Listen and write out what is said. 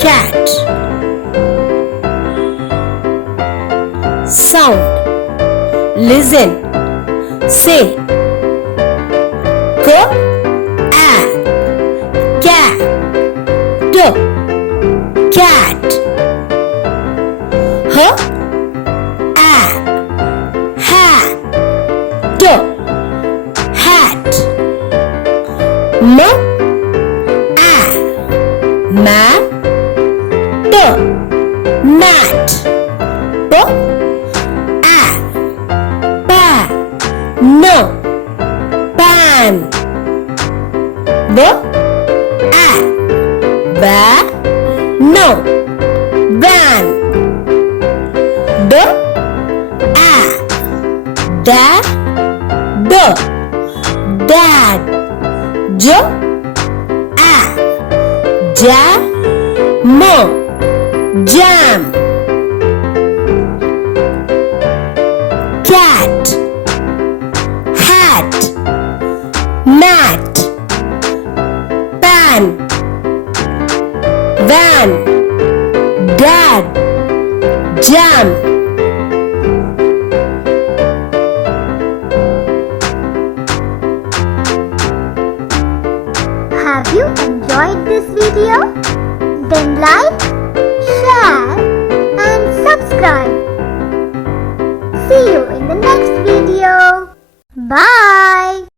cat. Sound. Listen. Say. K, a, cat, cat. H, a, hat, hat. M, a, mat, mat. P, a, pan, pan. B, a, van. D, a, dad, J, a, jam, jam. Cat, hat, mat, pan, van, dad, jam. Have you enjoyed this video? Then like, share and subscribe. See you in the next video. Bye.